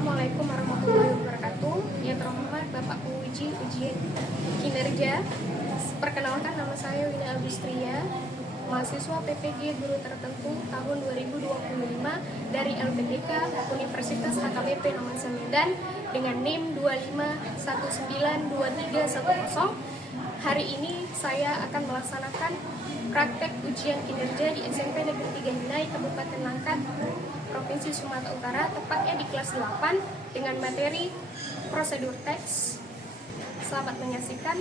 Assalamualaikum warahmatullahi wabarakatuh. Yang terhormat Bapak Penguji Ujian Kinerja. Perkenalkan, nama saya Wina Agustria, mahasiswa PPG Guru Tertentu tahun 2025 dari LPDK Universitas HKBP nomor 9 dengan NIM 25192310. Hari ini saya akan melaksanakan praktek ujian kinerja di SMP Negeri 3 Hinai, Kabupaten Langkat, Provinsi Sumatera Utara, tepatnya di kelas 8 dengan materi prosedur teks. Selamat menyaksikan.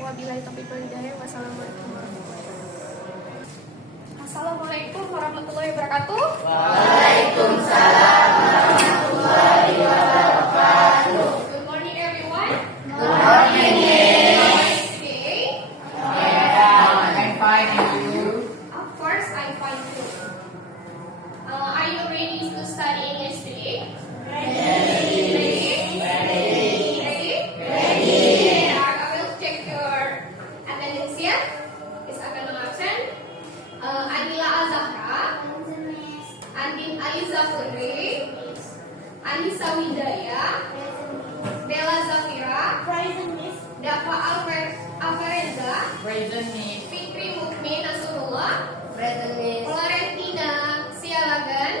Wabillahi taufiq wal hidayah. Wassalamualaikum warahmatullahi wabarakatuh. Assalamualaikum warahmatullahi wabarakatuh. Waalaikumsalam warahmatullahi wabarakatuh. Good morning everyone. Good morning. Nice day. I'm fine, and you? Of course, I'm fine too. Are you ready to study English today? Ready? Okay, I will check your attendance here. Is akan absen. Adila Azahra, Andin Aliza Furri, Anissa Widaya, Bella Zafira, Dafa Alvarenza, Present, Miss. Fikri Mukmin Nasrullah, Present, Miss. Florentina Sialagan,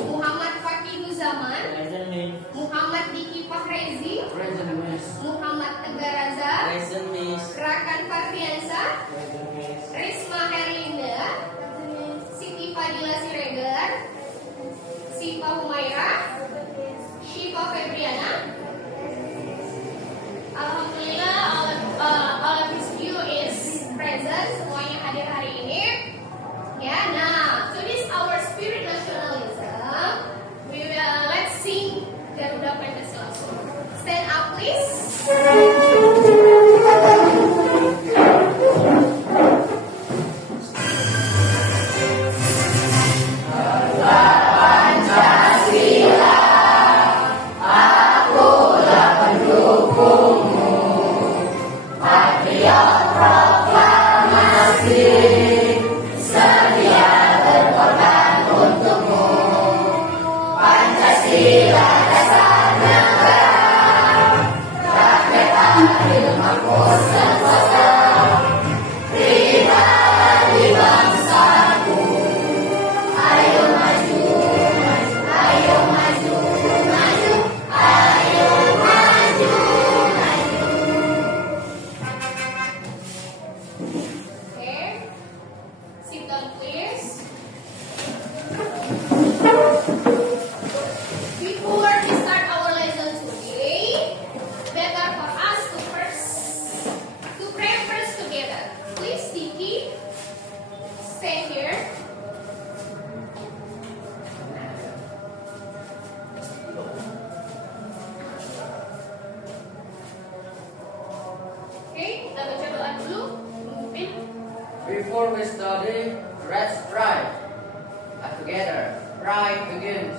Muhammad Fakih Zaman, Present, Miss. Muhammad Diki Fahrezi, Present, Miss. Muhammad Tegaraza, Present, Miss. Rakan Farfiansa, Present, Miss. Risma Herlinda, Siti Fadila Siregar, Siva Humaira, Syifa Febriana. Alhamdulillah, all of you is present, semuanya hadir hari ini. Ya, nah, so this our spirit nationalism. We will let's sing Garuda Pancasila. Stand up, please. Okay, sit down, please. Before we start our lesson today, better for us to pray first together. Please, Tiki, stay here. Okay, kita baca doa dulu. Mungkin. Before we study, let's pray. Together, pray begins.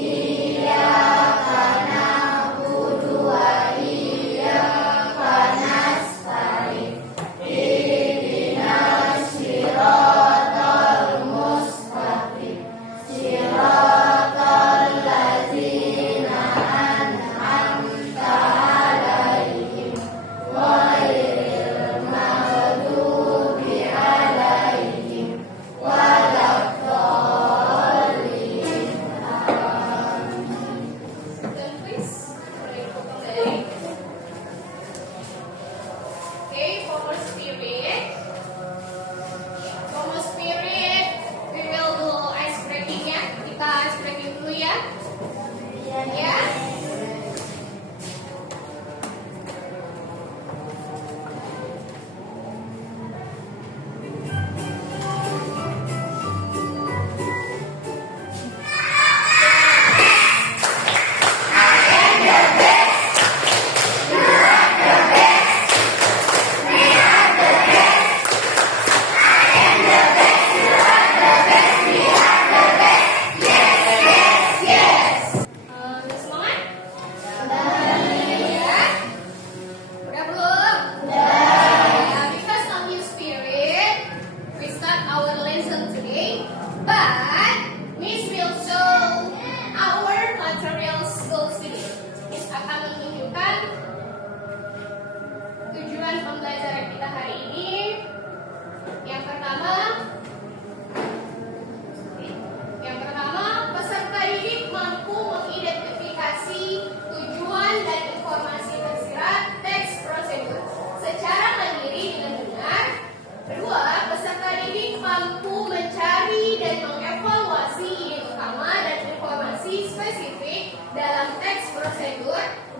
Iyyaka na'budu wa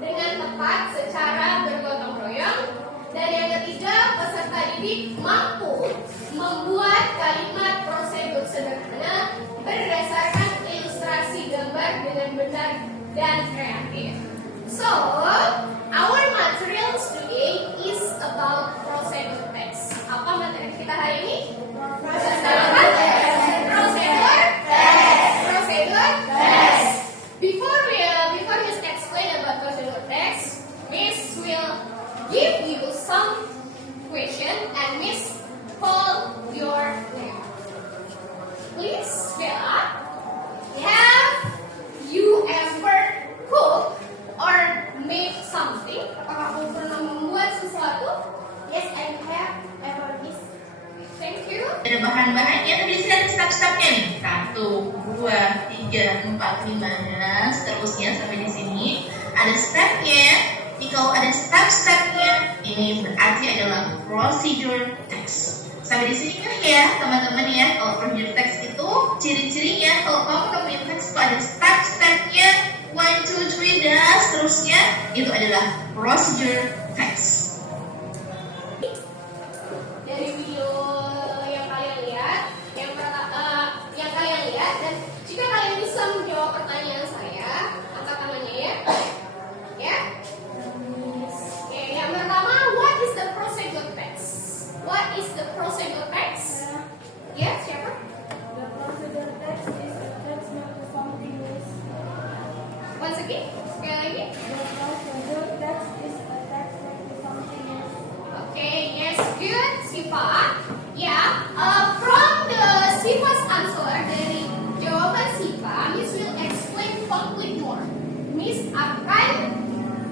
dengan tepat secara bergotong royong. Dan yang ketiga, peserta didik mampu membuat kalimat prosedur sederhana berdasarkan ilustrasi gambar dengan benar dan kreatif. So, our materials today is about procedure text. Apa materi kita hari ini? Procedure text. Before Miss explain about procedure text, Miss will give you some question and Miss call your name. Please, Bella, have you ever cooked or made something? Apakah kamu pernah membuat sesuatu? Yes, I have ever this. Thank you. Ada bahan-bahannya, tadi saya ada step-stepnya nih. 1, 2, 3, 4, 5, dan seterusnya sampai di sini. Ada stepnya. Jadi kalau ada step-stepnya, ini berarti adalah procedure text. Sampai di sini kan ya teman-teman ya. Kalau procedure text itu ciri-cirinya, kalau kamu nemuin teks itu ada step-stepnya, 1, 2, 3, dan seterusnya, itu adalah procedure text. Dari video yang kalian lihat, yang kalian lihat, dan jika kalian bisa menjawab pertanyaan saya, angkat tangannya ya. Ya. Oke, yang pertama, what is the procedure text? What is the procedure text? Ya, siapa? The procedure text is a text not to something is. Once again, sekali lagi. The procedure text is a text not to something is. Okay, yes, good, Siva. Ya, from the Siva's answer dari jawaban Siva, Miss will explain complete more. Miss akan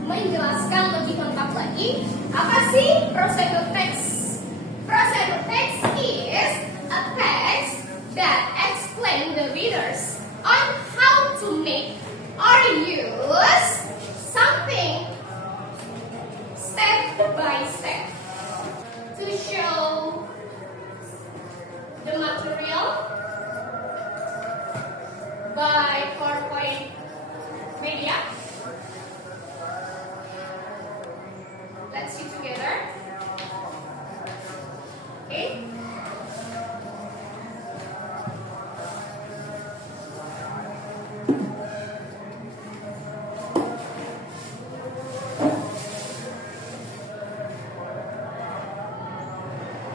menjelaskan lebih lengkap lagi apa sih procedure text. Procedure text is a text that explain the readers on how to make or use something step by step. To show the material by PowerPoint media. Let's see together. Okay.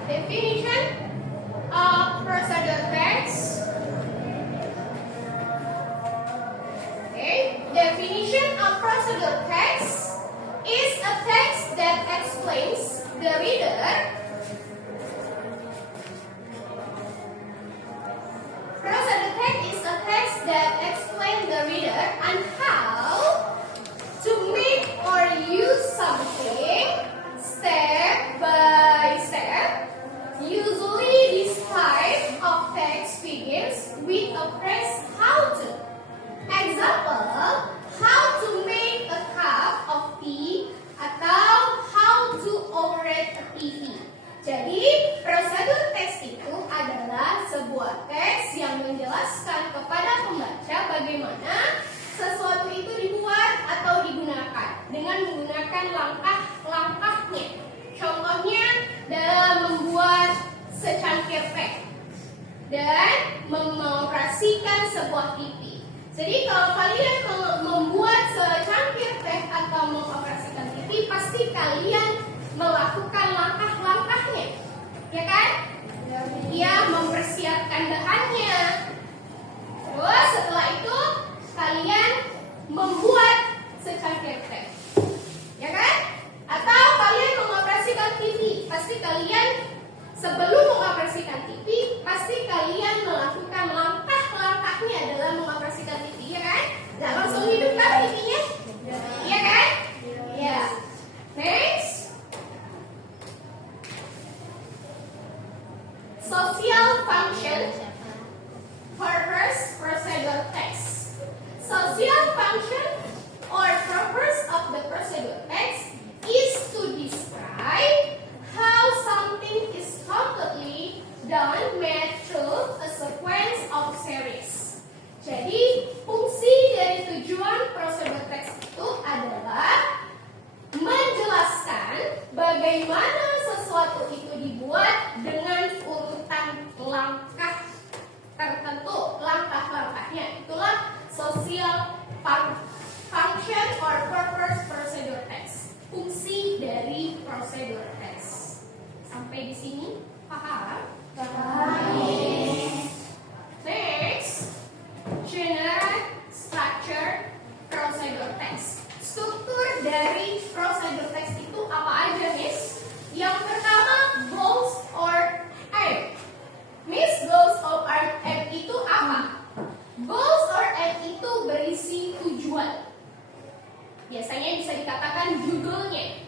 Definition of procedure text. Okay. Definition of procedure text is a text that explains the reader procedure text is a text that explains the reader on how to make or use something step by step. Usually this type of text begins with a phrase how to. Example, how to make a cup of tea atau how to operate a TV. Jadi, prosedur teks itu adalah sebuah teks yang menjelaskan kepada pembaca bagaimana sesuatu itu dibuat atau digunakan dengan menggunakan langkah-langkahnya. Contohnya dalam membuat secangkir teh dan mengoperasikan sebuah TV. Jadi kalau kalian membuat secangkir teh atau mengoperasikan TV, pasti kalian melakukan langkah-langkahnya, ya kan? Ya, mempersiapkan bahannya. Terus setelah itu kalian membuat secangkir teh, ya kan? Atau kalian mengoperasikan TV, pasti kalian sebelum mengoperasikan TV, pasti kalian melakukan langkah-langkahnya dalam mengoperasikan TV, ya kan? Nah, langsung hidupkan TV-nya, ya kan? Ya. Next, social function, purpose, procedure text. Social function or purpose or purpose procedure text. Fungsi dari procedure text. Sampai di sini paham? Next, general structure procedure text. Struktur dari procedure text itu apa aja, Miss? Yang pertama, goals or aim. Miss, goals or aim itu apa? Goals or aim itu berisi tujuan. Biasanya bisa dikatakan judulnya.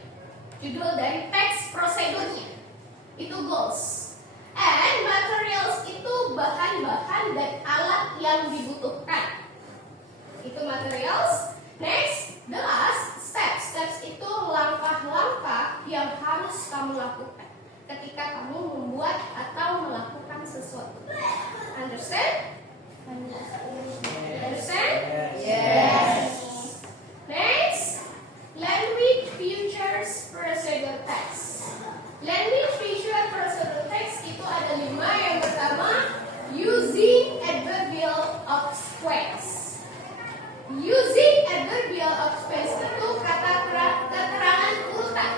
Judul dari teks prosedurnya. Itu goals. And materials itu bahan-bahan dan alat yang dibutuhkan. Itu materials. Next, the last, steps. Steps itu langkah-langkah yang harus kamu lakukan ketika kamu membuat atau melakukan sesuatu. Understand? Understand? Yes. Next, language features procedure text. Language feature procedure text itu ada 5. Yang pertama, using adverbial of space. Using adverbial of space itu kata keterangan urutan.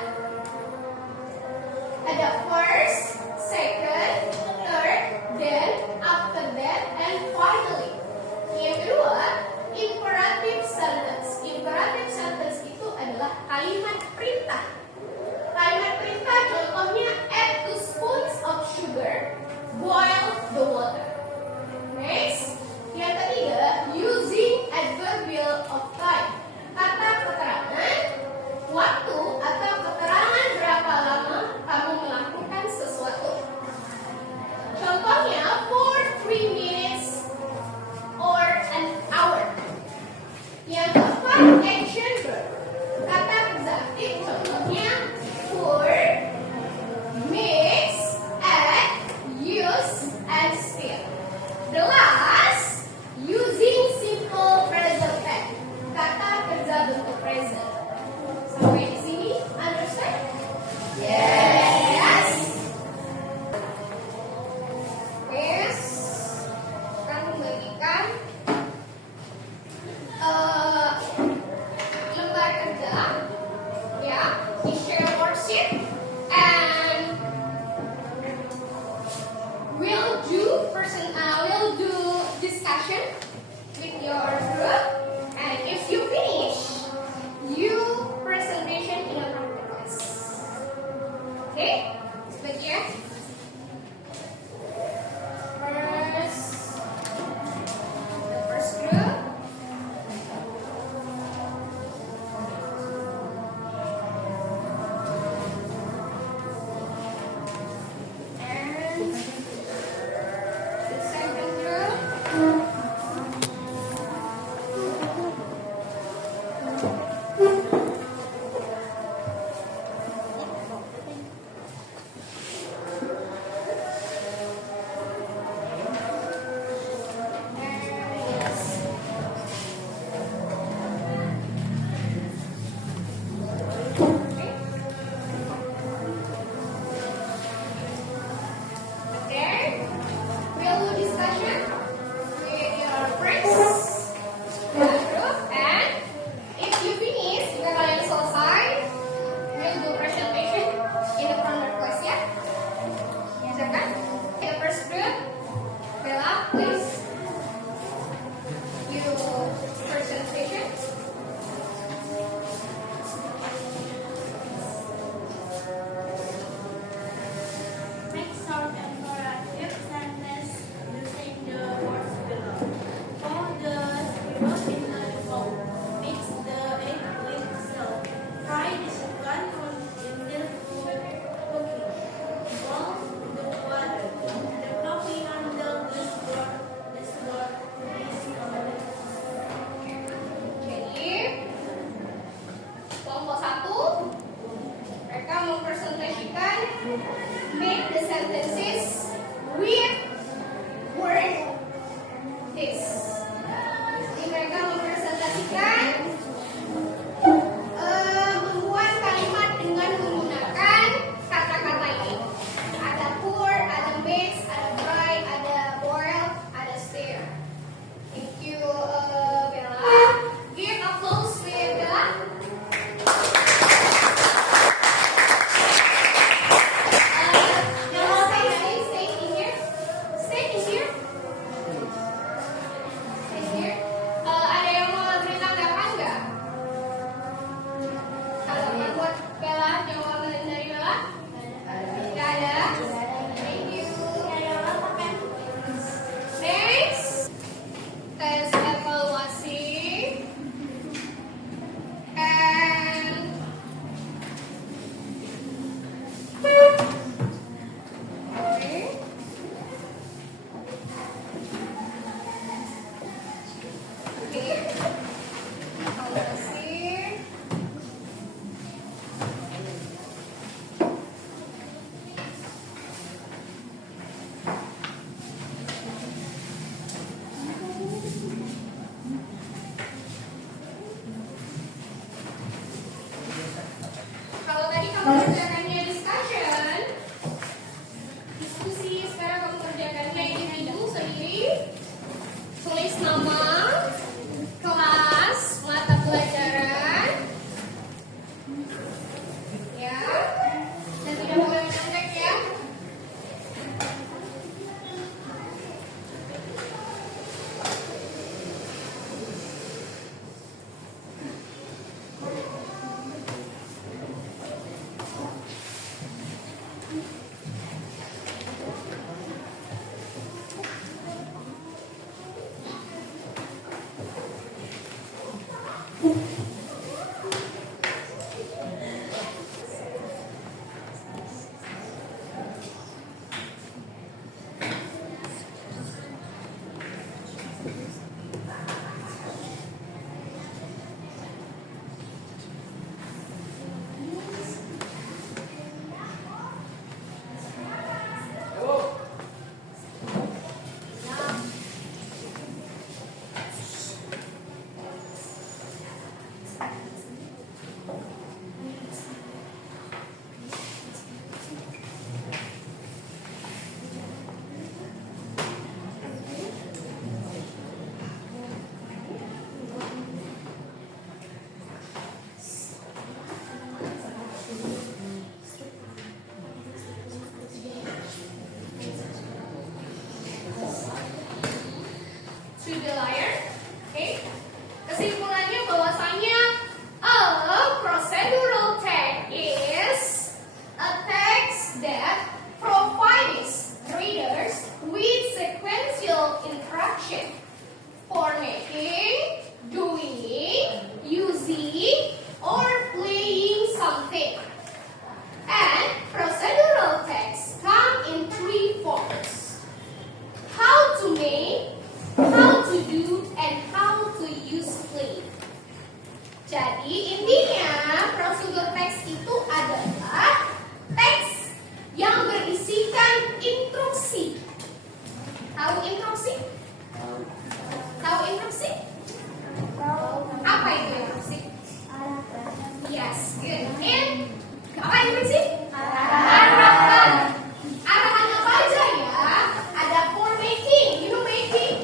Ada first, second, third, then, after that, and finally. Yang kedua, imperative sentence. Imperative sentence itu adalah kalimat perintah. Kalimat perintah contohnya add 2 spoons of sugar, boil the water. Next, yang ketiga, using adverbial of time. Kata keterangan waktu atau keterangan berapa lama kamu melakukan sesuatu. Contohnya for 3 minutes or an hour. Yang keempat, action verb. Kata aktif contohnya pour, mix, add, use, and stir. The last, using simple present tense. Kata kerja bentuk present. Sampai di sini, understand? Yes. Yes. Akan membagikan lembar kerja, ya, di share worksheet, and we'll do discussion with your group, and if you finish, you presentation in a practice class. Okay, sebagian. The first group. And the second group. Okay, we'll do discussion with your friends, your group, and if you finish, jika kalian selesai, we'll do presentation in the front of class, ya. Silakan. The first group, Bella, please. You presentation. Make short and corrective sentence using the words below. Pour the syrup in the bowl. Mix the egg with salt. Fry the chicken until cooking. Boil the water. The coffee until the sugar is covered. Jadi, kelompok 1, mereka mempresentasikan make the sentences with word this. Jadi mereka mempresentasikan membuat kalimat dengan menggunakan kata-kata ini. Ada pour, ada mix, ada fry, ada boil, ada stir. Thank you, Bella. Give applause with Bella. kamu kerjakannya discussion. Diskusi. Sekarang kamu kerjakannya individu sendiri. Tulis nama, kelas, mata pelajaran. Ya. Dan tidak boleh mencontek ya. To the liar. Okay. Kesimpulannya bahwasanya a procedural tag is a text that provides readers with sequential instruction for making, doing, using, or playing something. And procedural tags come in three forms: how to make, how to do, and how to use play. Jadi intinya prosedur teks itu adalah teks yang berisikan instruksi. Tahu instruksi? Tahu instruksi? Apa itu instruksi? Yes, good. In apa instruksi? Arahan. Arahan apa aja ya? Ada for making. You know making?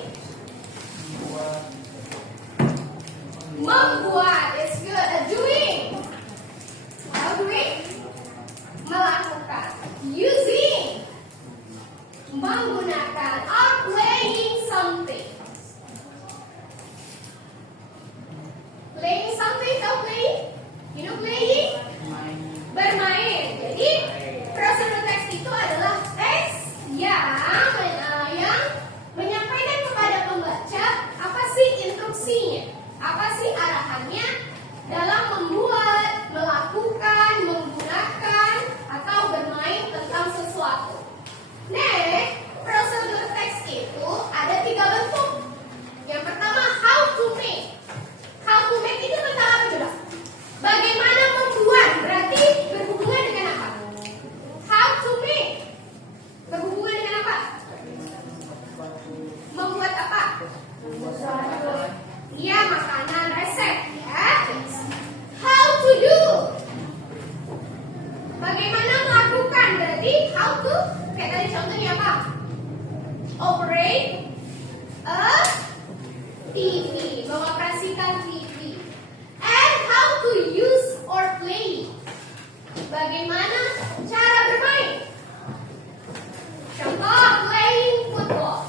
Membuat, it's good. Doing, how doing? Melakukan. Using, menggunakan. Or playing something. Playing something, tahu playing? You know playing? Bermain. Jadi prosedur teks itu adalah teks yang menyampaikan kepada pembaca apa sih instruksinya, apa sih arahannya dalam membuat, melakukan, menggunakan, atau bermain tentang sesuatu. Next, prosedur teks itu ada 3 bentuk. Yang pertama, how to make. How to make itu tentang apa coba? Bagaimana membuat, berarti berhubungan dengan apa? How to make berhubungan dengan apa? Membuat apa? Iya, makanan, resep ya. How to do, bagaimana melakukan, berarti how to, kayak tadi contohnya apa? Operate a TV, mengoperasikan TV. And how to use or play, bagaimana cara bermain. Contoh, playing football,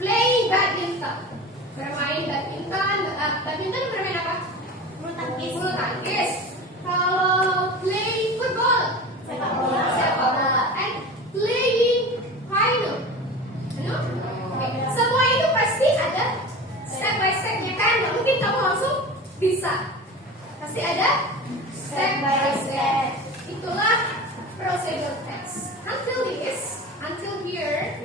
playing badminton, bermain badminton. Badminton bermain apa? Bulu tangkis. Bulu tangkis. Kalau playing football, sepak bola. Sepak bola. And playing piano. Okay. Semua itu pasti ada step by stepnya kan? Nggak mungkin kamu langsung bisa. Pasti ada step by step. Itulah prosedur teks. Until here,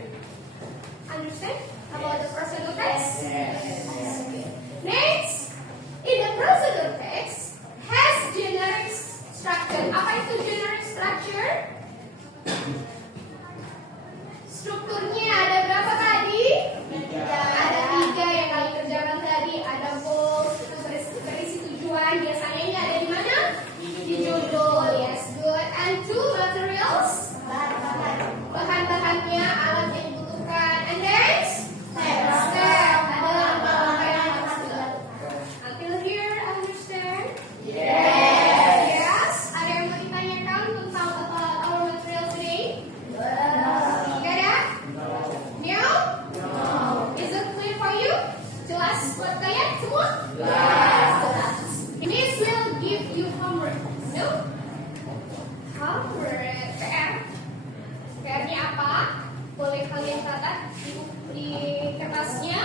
understand about the procedure text? Okay. Next, in the procedure text has generic structure. Apa itu generic structure? Strukturnya ada berapa tadi? 3. Ada 3 yang kalian kerjakan tadi. Ada goals, itu berisi tujuan. Biasanya ini ada di mana? Di judul, yes. give you homework. No? Homework. PR. PR-nya apa? Boleh kalian catat di kertasnya.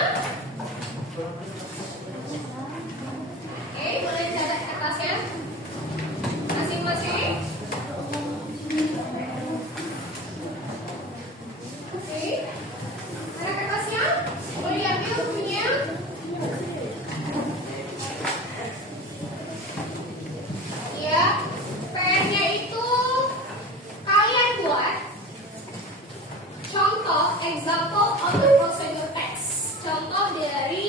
Oke, boleh catat kertasnya masing-masing. Oke, mana kertasnya? Boleh diambil bukunya. Ya, PR-nya itu kalian buat contoh example of the procedure text. Contoh dari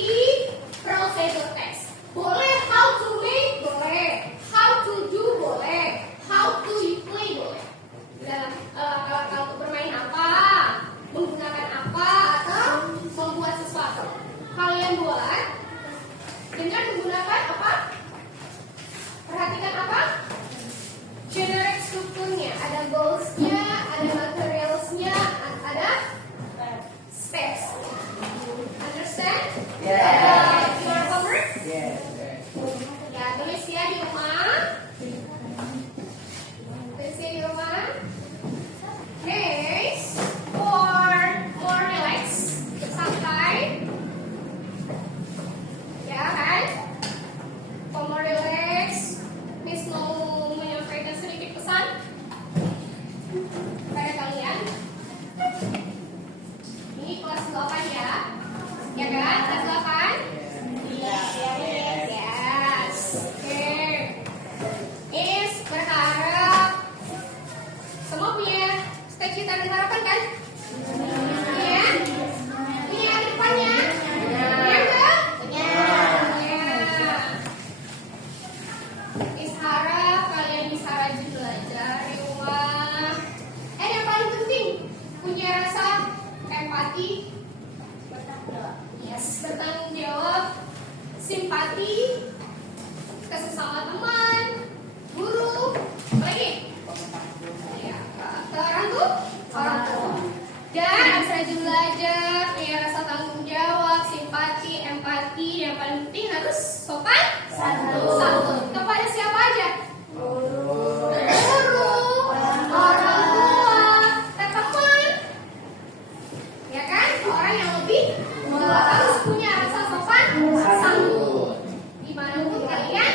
procedure text. Boleh how to make, boleh. How to do, boleh. How to you play, boleh. Dalam kalau untuk bermain apa, menggunakan apa, atau membuat sesuatu. Kalian buat dengan menggunakan apa? Perhatikan apa? Generic strukturnya. Ada goals-nya, ada materials-nya, ada steps. Understand? Yeah. Your homework? Yes. Ya, tulis ya di rumah. Tulis ya di rumah. Next, more relax, santai. Ya kan? For more relax, Miss mau menyampaikan sedikit pesan pada kalian. Ini kelas 8 ya. Ya kan? Kelas 8? Yes. Oke. Is berharap semua punya cita-cita dan harapan kan? Iya. Punya ke depannya? Punya enggak? Punya. Is harap kalian bisa rajin belajar di rumah. Yang paling penting punya rasa empati. Yes, bertanggung jawab, simpati ke sesama teman, guru, apa lagi? Ya, ke orang tua. Dan harus rajin belajar, punya rasa tanggung jawab, simpati, empati. Yang paling penting harus sopan santun. Kepada siapa aja? Guru, orang tua, teman. Ya kan? Orang yang lebih tua harus punya rasa sopan santun. Dimanapun kalian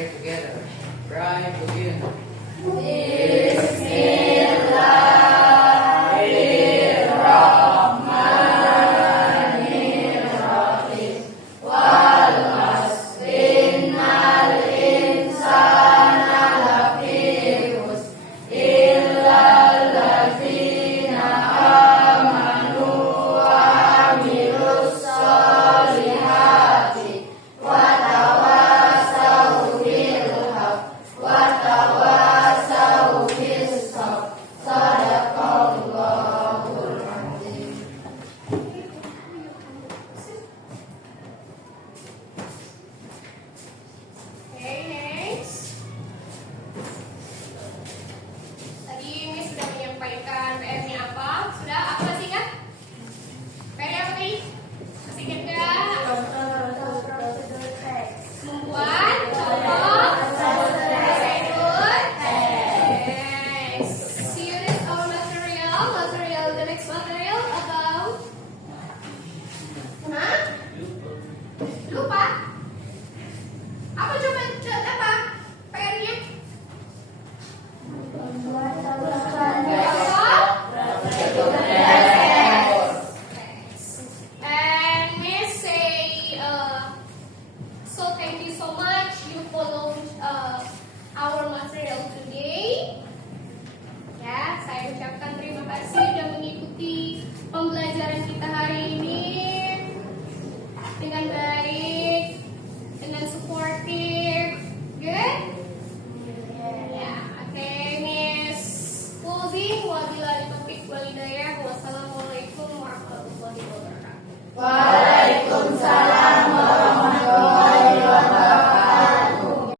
pray together. Pray begin. Yeah.